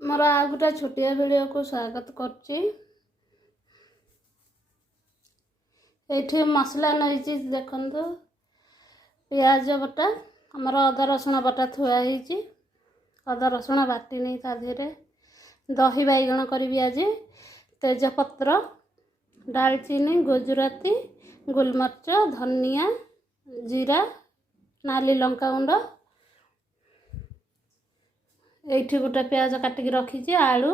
मोर आ गोटे छोटिया वीडियो को स्वागत करछि। एठी मसला नहींची देखंतु प्याज बटा हमर अदा रसुण बटा थुआ ହେଇची। अदा रसुण बाटी नहीं ता धीरे दही बैगण करी आज तेजपत्र दालचीनी गुजराती गोलमर्च धनिया जीरा नाली लंका गुंड एठी गोटे प्याज काटिकी रखी आलू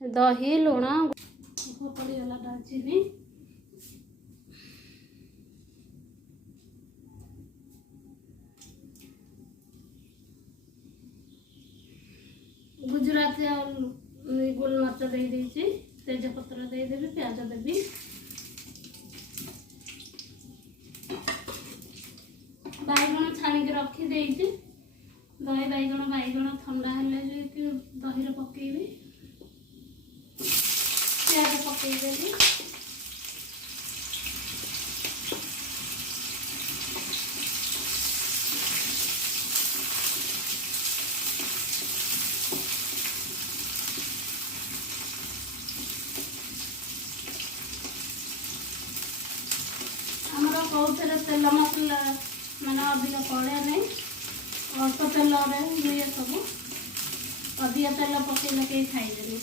दही लुण पड़गला दालचीनी गुजराती और गोलमर्च दे देछि तेजपत्र दे देबी प्याज देबी बैगण छाणी रखी देछि दही बैगण ठंडा हेले कि दही रे पकेबी प्याज पकई देबी हमर कौथरे तेल मसला माने अधिक पड़े नहीं अल्प तेल ये सब अधिक तेल पकईले कहीं खाइदेनी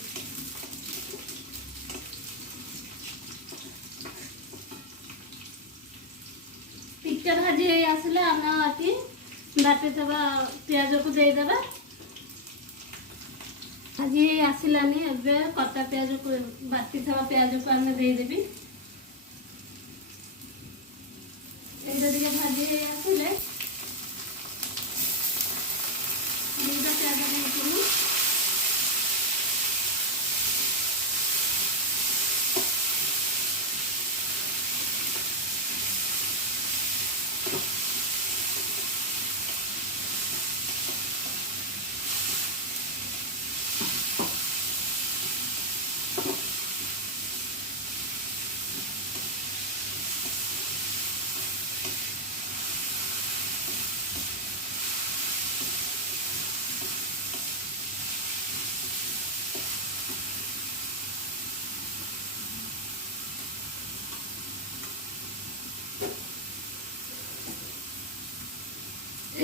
टिके भाजी आसले आम आटी बाटी प्याज को देदेबा भाजी आसलानी एवं कटा प्याज को बाटी प्याज को आम देदेवी ये भाजी आसले दुटा प्याज देती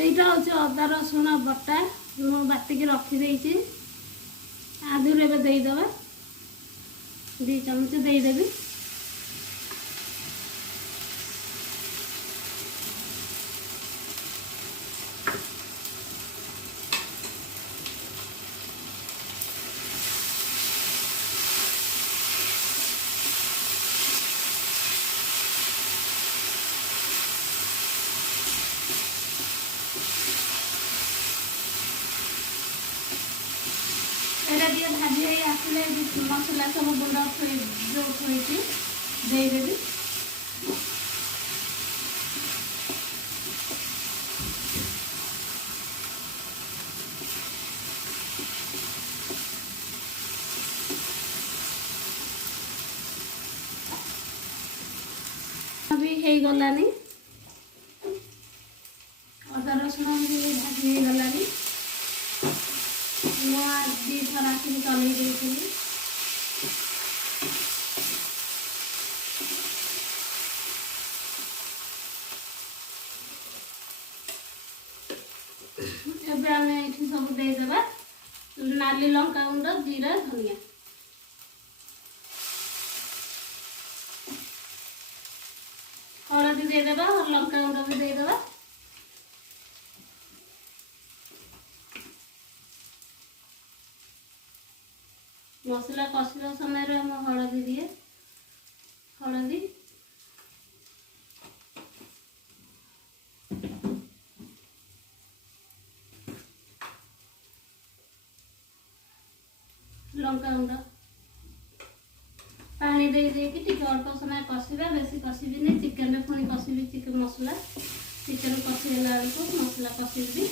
এইটা হচ্ছে অদা রসুণ বটা মু বাটিকি রখি দেইছি আধুর এবে দেইদেবা 2 চামচ দেইদেবি ये भाजी आसले मसला सब गुंड जो थोड़ी देदेवी अभी हो गलानी अदा रसुण भी भाजी हो गलानी दी थर आखिरी चल सब देदेबा नाली लंका गुंड जीरा धनिया हलदी देदेबा और लंका गुंड भी देदेबा मसला कषा समय हम हलदी दिए हलदी लंका गुंड पानी दे देकी टिके अल्प समय कषा बेसी कषिबी नहीं चिकेन पुणी कषिबी चिकेन मसला चिकेन कषिदेला बेलू मसला कषिबी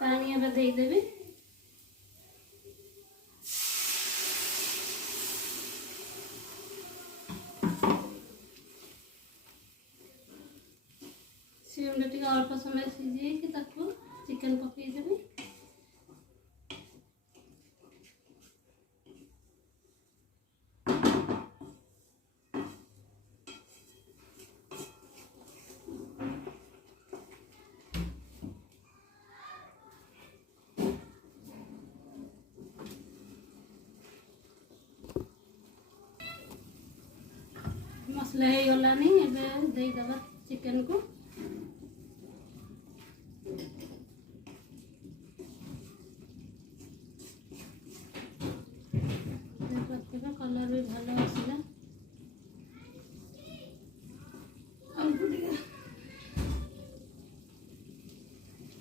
पानी एवं देदेवी ଟିକେ ଅଳ୍ପ ସମୟ ସିଝେଇକି ତାକୁ ଚିକେନ ପକେଇଦେବି। मसला ହେଇଗଲାନି ଏବେ ଦେଇଦେବା ଚିକେନ को। कलर भी भल आसला।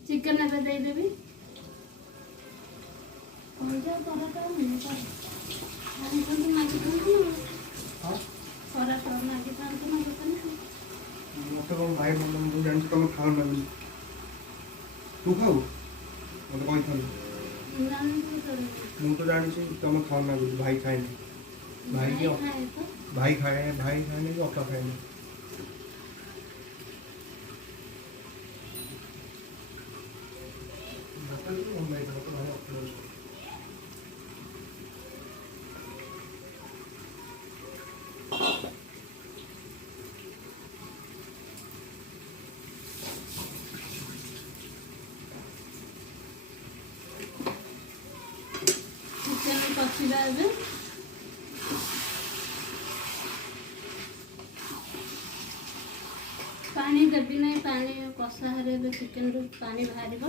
चिकेन ଏବେ ଦେଇଦେବି। मत भाई मुझे जान तुम खाओ ना तू खाऊ मत कही था मुझे तो जानी तुम खाओ ना भाई खाए भाई के भाई खाए नहीं अपना खाए नहीं चिकेन कषिला ଏବେ पानी देवी नहीं पानी कषा हेरे चिकेन रू पानी बाहर।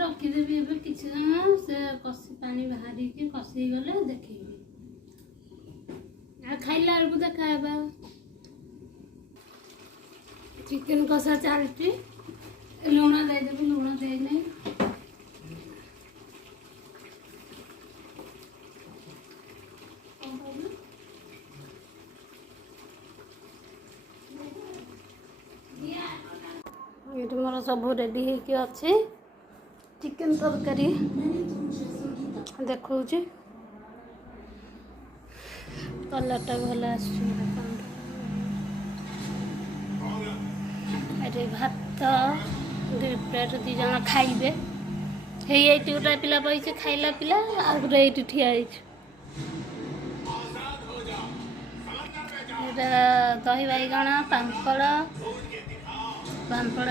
रखीदेवी ए किसी समय से कषि पानी बाहर के कषि गले देखी खाइला बेलू देखा चिकेन कषा चलती लुण देदेवी लुण देने ये मोर सब रेडी होके अच्छे चिकेन तरकारी देखा कलरटा भल आस भात 2 प्लेट 2 जन खाइबे ये गोटा पिला बही खाइला पिला आ गोटे ये ठिया दही बैगण पापड़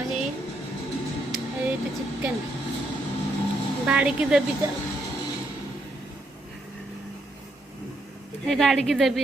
है चिकेन बाड़ी की देवी चल बाड़ी की देवी।